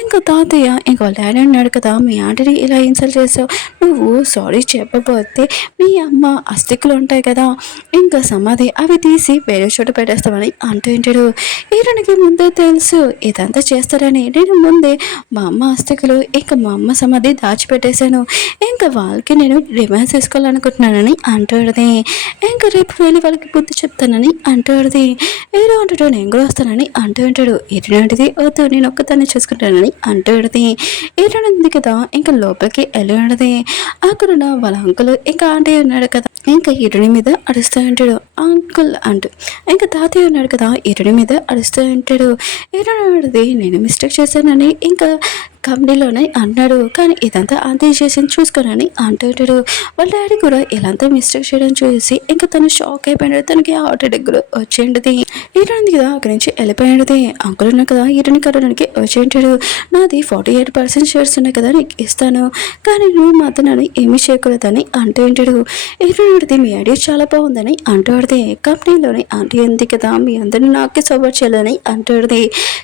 ఇంకా తాతయ్య ఇంకా వాళ్ళ డాడీ ఉన్నాడు కదా మీ ఆంటీని ఇలా ఇన్సల్ట్ చేసావు, నువ్వు సారీ చెప్పబోతే మీ అమ్మ అస్థికులు ఉంటాయి కదా ఇంకా సమాధి అవి తీసి వేరే చోట పెట్టేస్తామని అంటూ ఉంటాడు. హీరోనికి ముందే తెలుసు ఇదంతా చేస్తారని. నేను ముందే మా అమ్మ ఆస్తికులు ఇంకా మా అమ్మ సమాధి దాచిపెట్టేశాను. ఇంకా వాళ్ళకి నేను రిమాన్స్ చేసుకోవాలనుకుంటున్నానని అంటాడుది. ఇంకా రేపు వెళ్ళి వాళ్ళకి బుద్ధి చెప్తానని అంటాడుది. హీరో అంటాడు నేను కూడా వస్తానని అంటూ ఉంటాడు. ఇలాంటిది వద్దు నేను ఒక్కదాన్ని చూసుకుంటానని అంటాడుది. హీరో ఉంది కదా ఇంకా లోపలికి వెళ్ళి ఉండదు. అక్కడున్న వాళ్ళ అంకుల్ ఇంకా ఆంటీ ఉన్నాడు కదా ఇంకా హీరోని మీద అరుస్తూ ఉంటాడు. అంకుల్ అంటూ ఇంకా తాతయ్య ఉన్నాడు కదా హీరోని మీద అరుస్తూ ఉంటాడు. హీరోది నేను మిస్టేక్ చేశానని ఇంకా కంపెనీలోనే అన్నాడు. కానీ ఇదంతా అంతే చేసింది చూసుకోనని అంటుంటాడు. వాళ్ళ డాడీ కూడా ఇలాంతా మిస్టేక్ చేయడం చూసి ఇంకా తను షాక్ అయిపోయాడు. తనకి హార్ట్ అటాక్ కూడా వచ్చేది. హీరోని కదా అక్కడి నుంచి వెళ్ళిపోయాడు. అంకుల్ ఉన్నా కదా హీరోని కరోనానికి వచ్చేంటాడు. నాది 48% షేర్స్ ఉన్నాయి కదా నీకు ఇస్తాను, కానీ నువ్వు మాత్రం నన్ను ఏమీ చేయకూడదని అంటూ ఉంటాడు. హీరోనిది మీ ఐడియా చాలా బాగుందని అంటాడుది. కంపెనీలోని ఆంటీ ఉంది కదా మీ అందరినీ నాకే సపోర్ట్ చేయాలని అంటాడుది.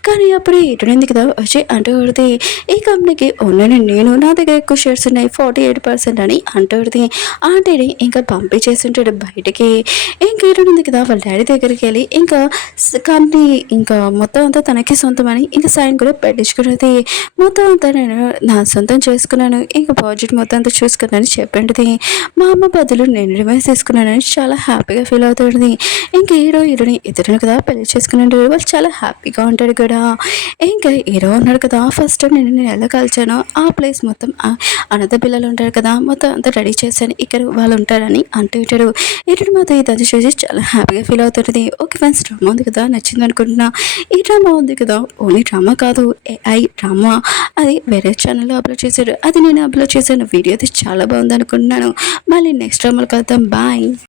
కానీ అప్పుడే హీరోని కదా వచ్చి అంటాడుది ఈ కంపెనీకి ఓన్లీ నేను, నా దగ్గర ఎక్కువ షేర్స్ ఉన్నాయి 48% అని అంటాడుది. ఆంటీని ఇంకా పంపించేస్తుంటాడు బయటికి. ఇంకా హీరోని కదా వాళ్ళ డాడీ దగ్గరికి వెళ్ళి ఇంకా కంపెనీ ఇంకా మొత్తం అంతా తనకి సొంతమని ఇంకా సైన్ కూడా పెట్టించుకున్నది. మొత్తం అంతా నేను నా సొంతం చేసుకున్నాను, ఇంకా ప్రాజెక్ట్ మొత్తం అంతా చూసుకున్నానని చెప్పండిది. మా అమ్మ బదులు నేను రిమైన్స్ తీసుకున్నానని చాలా హ్యాపీగా ఫీల్ అవుతాడుది. ఇంకా హీరోని ఇద్దరుని కదా పెళ్లి చేసుకున్నాడు. వాళ్ళు చాలా హ్యాపీగా ఉంటాడు కూడా. ఇంకా హీరో ఉన్నాడు కదా ఫస్ట్ టైం నేను ఎలా కాల్చానో ఆ ప్లేస్ మొత్తం అనాథ పిల్లలు ఉంటారు కదా మొత్తం అంతా రెడీ చేశాను, ఇక్కడ వాళ్ళు ఉంటారని అంటూ ఉంటాడు. హీరోని మాత్రం ఇది చూసి చాలా హ్యాపీగా ఫీల్ అవుతుంది. ఓకే ఫ్రెండ్స్, డ్రామా ఉంది కదా నచ్చింది అనుకుంటున్నా. ఈ డ్రామా ఉంది కదా ఓన్లీ డ్రామా కాదు, AI డ్రామా. అది వేరే ఛానల్లో అప్లోడ్ చేశాడు, అది నేను అప్లోడ్ చేశాను. వీడియో అయితే చాలా బాగుంది అనుకుంటున్నాను. మళ్ళీ నెక్స్ట్ డ్రామాలో కలుద్దాం. బాయ్.